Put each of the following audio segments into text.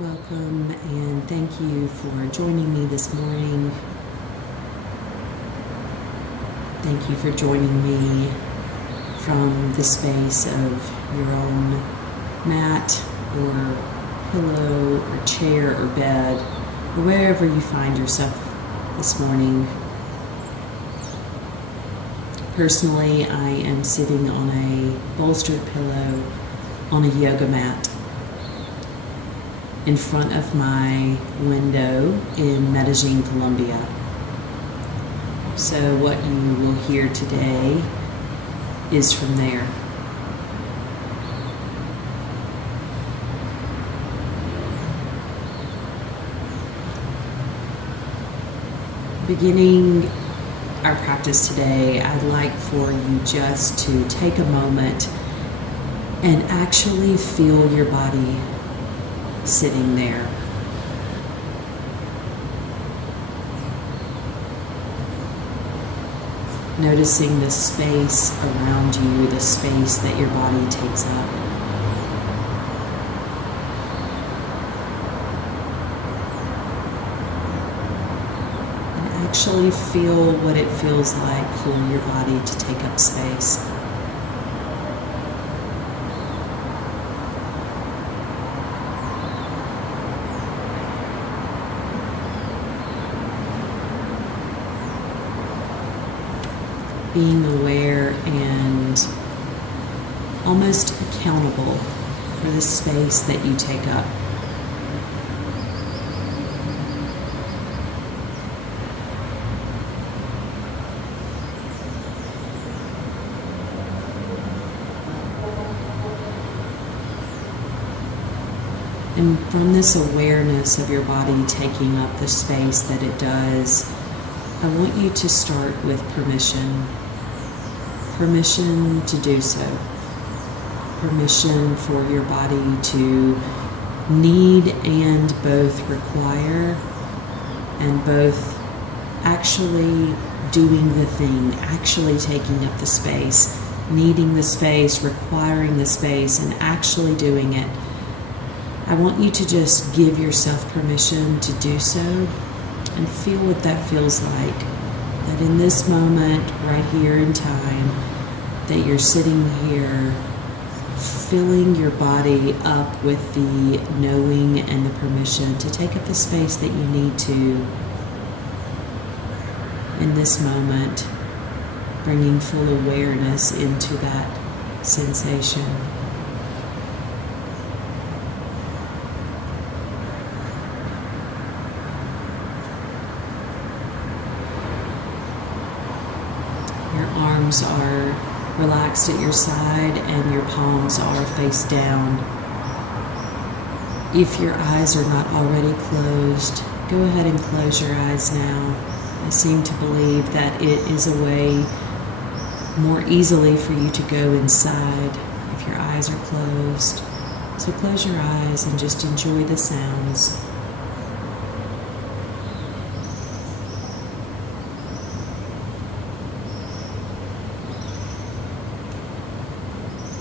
Welcome and thank you for joining me this morning. Thank you for joining me from the space of your own mat or pillow or chair or bed or wherever you find yourself this morning. Personally, I am sitting on a bolstered pillow on a yoga mat in front of my window in Medellin, Colombia. So what you will hear today is from there. Beginning our practice today, I'd like for you just to take a moment and actually feel your body sitting there. Noticing the space around you, the space that your body takes up. And actually feel what it feels like for your body to take up space. Being aware and almost accountable for the space that you take up. And from this awareness of your body taking up the space that it does, I want you to start with permission. Permission to do so. Permission for your body to need and both require and both actually doing the thing, actually taking up the space, needing the space, requiring the space, and actually doing it. I want you to just give yourself permission to do so and feel what that feels like. That in this moment, right here in time, that you're sitting here, filling your body up with the knowing and the permission to take up the space that you need to. In this moment, bringing full awareness into that sensation. Arms are relaxed at your side and your palms are face down. If your eyes are not already closed, go ahead and close your eyes now. I seem to believe that it is a way more easily for you to go inside if your eyes are closed. So close your eyes and just enjoy the sounds.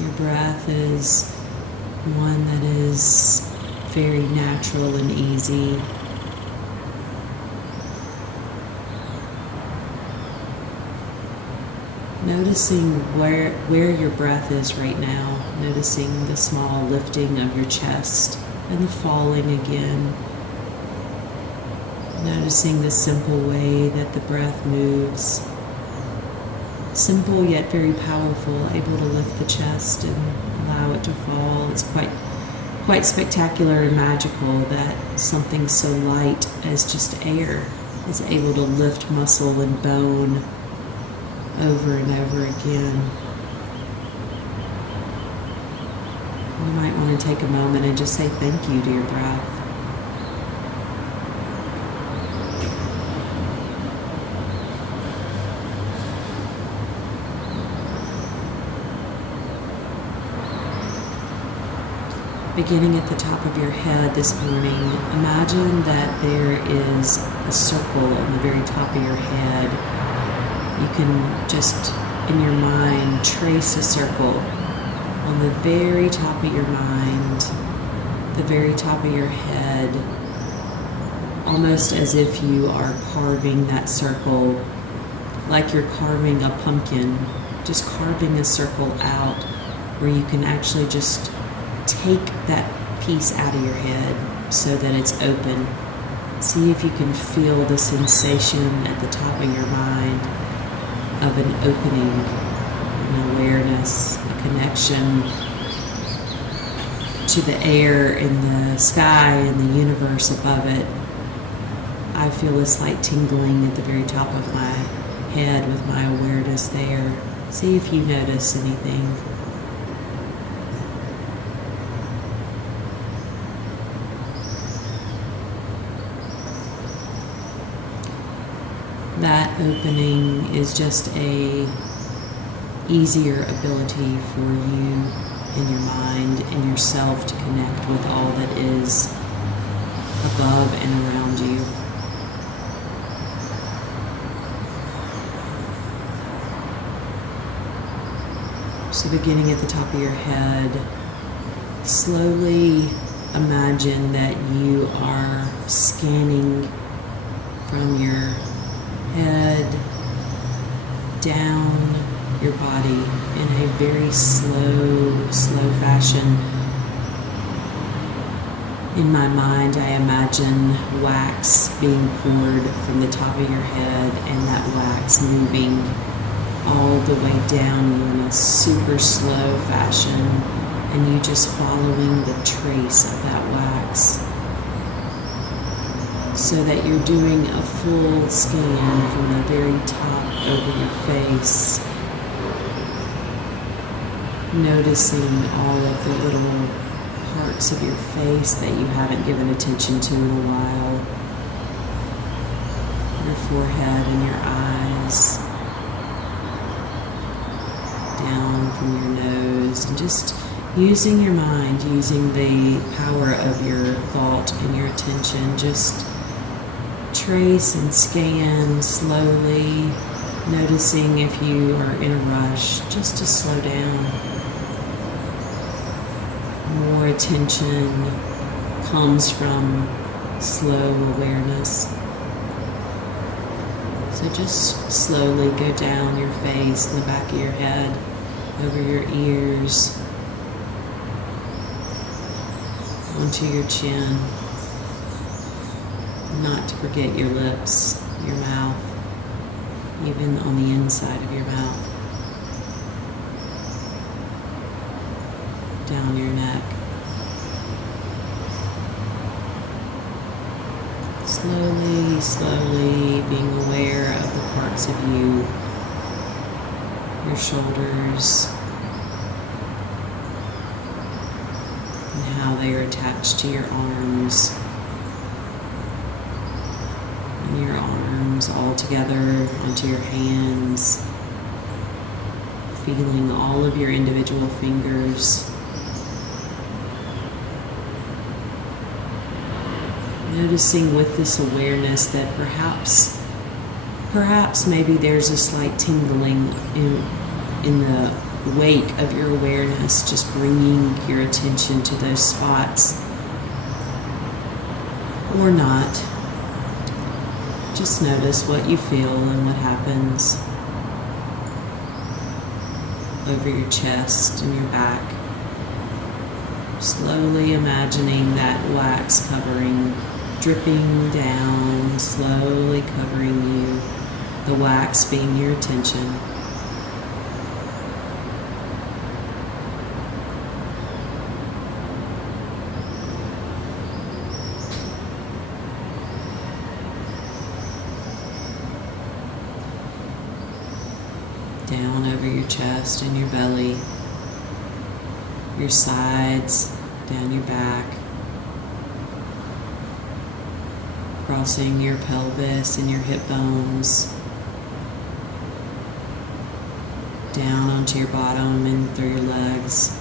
Your breath is one that is very natural and easy. Noticing where your breath is right now. Noticing the small lifting of your chest and the falling again. Noticing the simple way that the breath moves. Simple yet very powerful, able to lift the chest and allow it to fall. It's quite spectacular and magical that something so light as just air is able to lift muscle and bone over and over again. You might want to take a moment and just say thank you to your breath. Beginning at the top of your head this morning, imagine that there is a circle on the very top of your head. You can just, in your mind, trace a circle on the very top of your mind the very top of your head, almost as if you are carving that circle, like you're carving a pumpkin, just carving a circle out where you can actually just take that piece out of your head so that it's open. See if you can feel the sensation at the top of your mind of an opening, an awareness, a connection to the air in the sky and the universe above it. I feel a slight tingling at the very top of my head with my awareness there. See if you notice anything. That opening is just a easier ability for you in your mind and yourself to connect with all that is above and around you. So beginning at the top of your head, slowly imagine that you are scanning from your head down your body in a very slow fashion. In my mind, I imagine wax being poured from the top of your head and that wax moving all the way down you in a super slow fashion, and you just following the trace of that wax, so that you're doing a full scan from the very top over your face, noticing all of the little parts of your face that you haven't given attention to in a while, your forehead and your eyes, down from your nose, and just using your mind, using the power of your thought and your attention, just trace and scan slowly, noticing if you are in a rush, just to slow down. More attention comes from slow awareness. So just slowly go down your face and the back of your head, over your ears, onto your chin. Not to forget your lips, your mouth, even on the inside of your mouth. Down your neck. Slowly being aware of the parts of you, your shoulders, and how they are attached to your arms, and your arms all together onto your hands, feeling all of your individual fingers. Noticing with this awareness that perhaps maybe there's a slight tingling in the wake of your awareness, just bringing your attention to those spots, or not. Just notice what you feel and what happens over your chest and your back. Slowly imagining that wax covering, dripping down, slowly covering you, the wax being your attention. Down over your chest and your belly, your sides, down your back, crossing your pelvis and your hip bones, down onto your bottom and through your legs.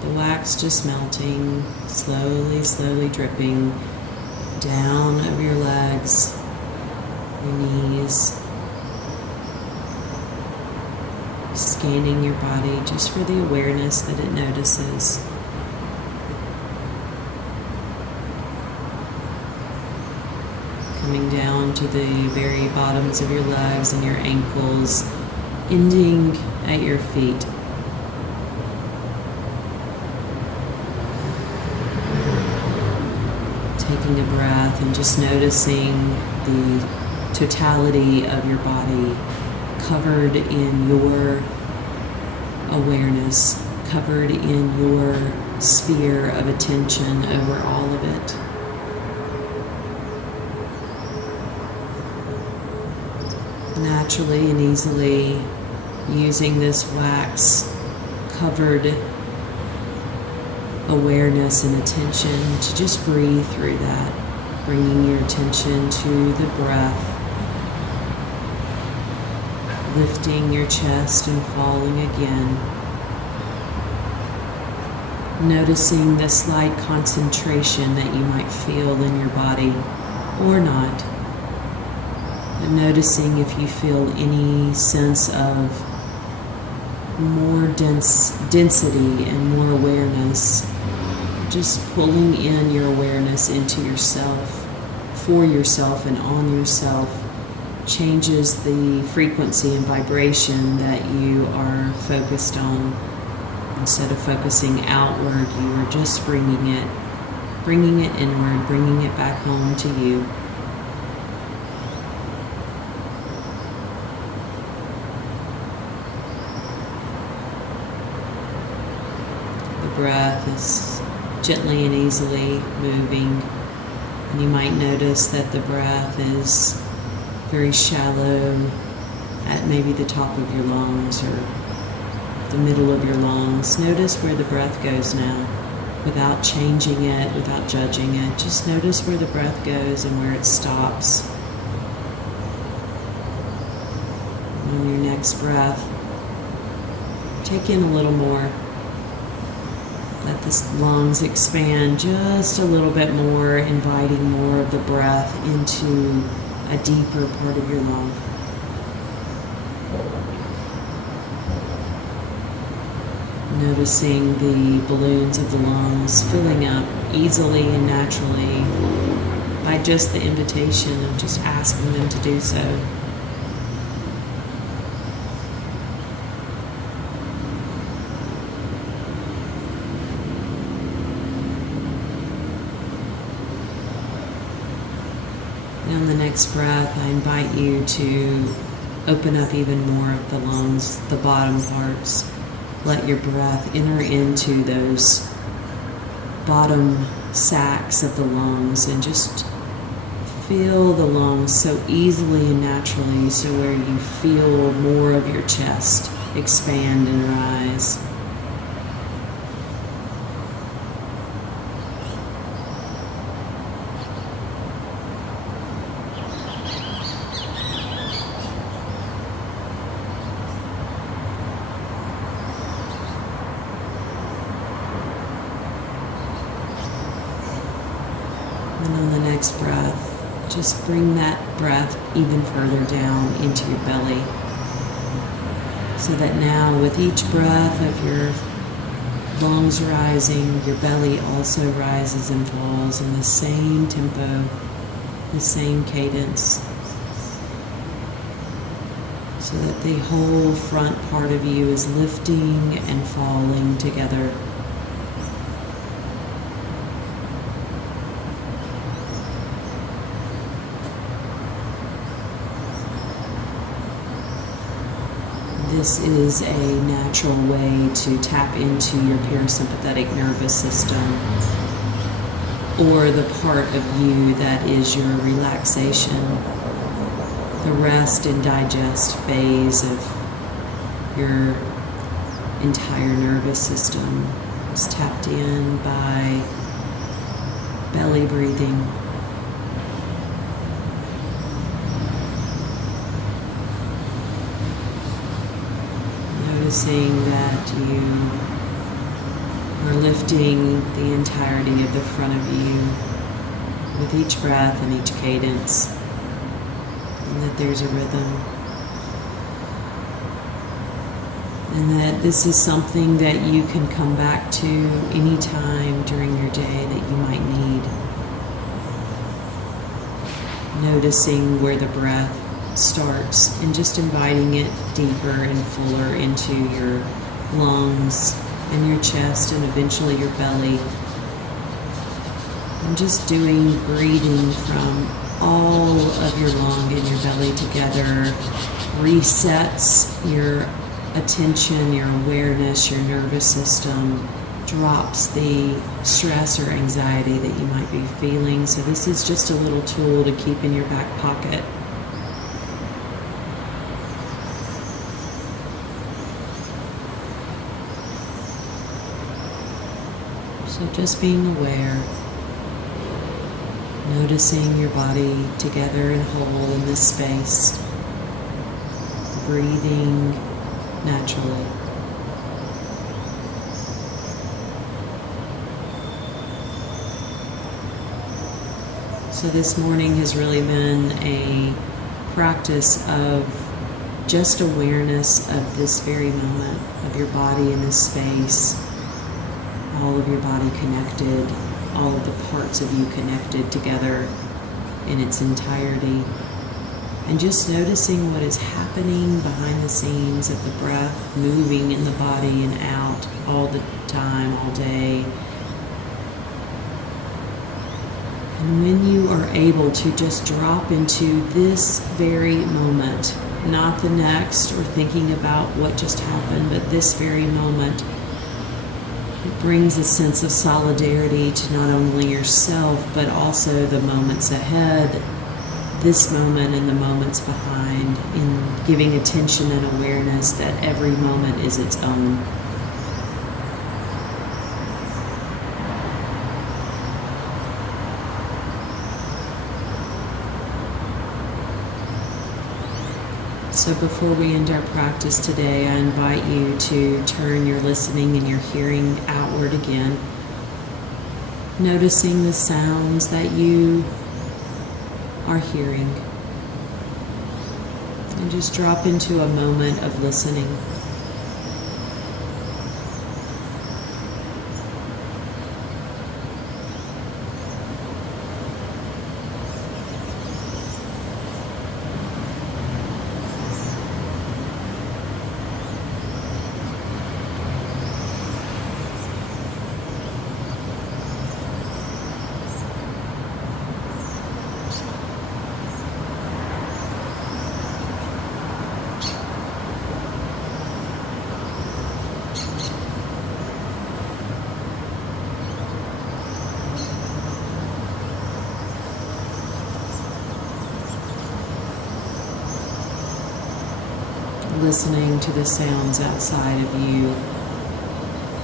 The wax just melting, slowly dripping down over your legs, your knees, scanning your body just for the awareness that it notices. coming down to the very bottoms of your legs and your ankles, ending at your feet. Taking a breath and just noticing the totality of your body covered in your awareness, covered in your sphere of attention over all of it. Naturally and easily using this wax covered awareness and attention to just breathe through that, bringing your attention to the breath, lifting your chest and falling again, noticing the slight concentration that you might feel in your body or not, and noticing if you feel any sense of more density and more awareness. Just pulling in your awareness into yourself, for yourself and on yourself, changes the frequency and vibration that you are focused on. Instead of focusing outward, you are just bringing it inward, bringing it back home to you. The breath is gently and easily moving, and you might notice that the breath is very shallow at maybe the top of your lungs or the middle of your lungs. Notice where the breath goes now, without changing it, without judging it. Just notice where the breath goes and where it stops. And on your next breath, take in a little more. Let the lungs expand just a little bit more, inviting more of the breath into a deeper part of your lung. Noticing the balloons of the lungs filling up easily and naturally by just the invitation of just asking them to do so. And on the next breath, I invite you to open up even more of the lungs, the bottom parts. Let your breath enter into those bottom sacs of the lungs and just feel the lungs so easily and naturally, so where you feel more of your chest expand and rise. And on the next breath, just bring that breath even further down into your belly. So that now with each breath of your lungs rising, your belly also rises and falls in the same tempo, the same cadence. So that the whole front part of you is lifting and falling together. This is a natural way to tap into your parasympathetic nervous system, or the part of you that is your relaxation, the rest and digest phase of your entire nervous system is tapped in by belly breathing. Noticing that you are lifting the entirety of the front of you with each breath and each cadence, and that there's a rhythm, and that this is something that you can come back to anytime during your day that you might need. noticing where the breath starts and just inviting it deeper and fuller into your lungs and your chest and eventually your belly. And just doing breathing from all of your lung and your belly together resets your attention, your awareness, your nervous system, drops the stress or anxiety that you might be feeling. So this is just a little tool to keep in your back pocket. So just being aware, noticing your body together and whole in this space, breathing naturally. So this morning has really been a practice of just awareness of this very moment, of your body in this space, all of your body connected, all of the parts of you connected together in its entirety, and just noticing what is happening behind the scenes of the breath moving in the body and out all the time, all day. And when you are able to just drop into this very moment, not the next or thinking about what just happened, but this very moment, it brings a sense of solidarity to not only yourself, but also the moments ahead, this moment and the moments behind, in giving attention and awareness that every moment is its own. So before we end our practice today, I invite you to turn your listening and your hearing outward again, noticing the sounds that you are hearing, and just drop into a moment of listening. Listening to the sounds outside of you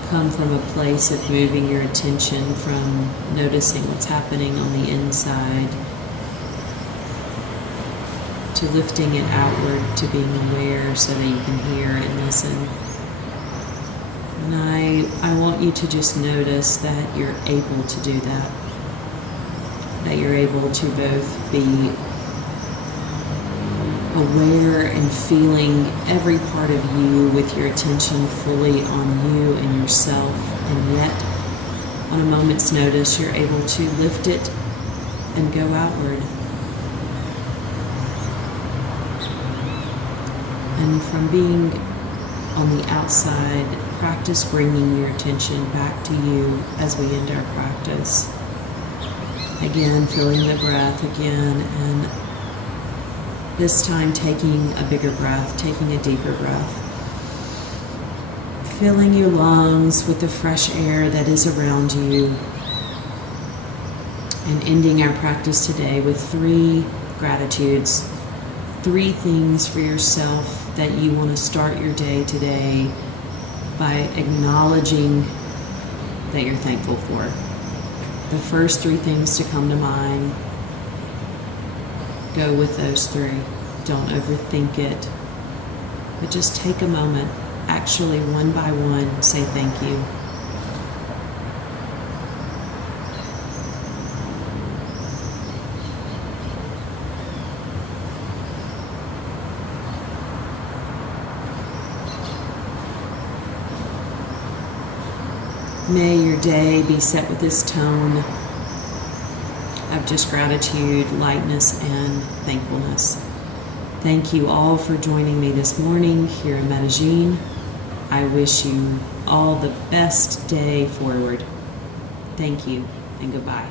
come from a place of moving your attention from noticing what's happening on the inside to lifting it outward to being aware so that you can hear and listen. And I want you to just notice that you're able to do that, that you're able to both be aware and feeling every part of you with your attention fully on you and yourself, and yet on a moment's notice you're able to lift it and go outward. And from being on the outside, practice bringing your attention back to you as we end our practice. Again, feeling the breath again, and this time taking a bigger breath, taking a deeper breath. Filling your lungs with the fresh air that is around you. And ending our practice today with 3 gratitudes. 3 things for yourself that you want to start your day today by acknowledging that you're thankful for. The first 3 things to come to mind, go with those 3. Don't overthink it, but just take a moment, actually one by one, say thank you. May your day be set with this tone of just gratitude, lightness, and thankfulness. Thank you all for joining me this morning here in Medellin. I wish you all the best day forward. Thank you and goodbye.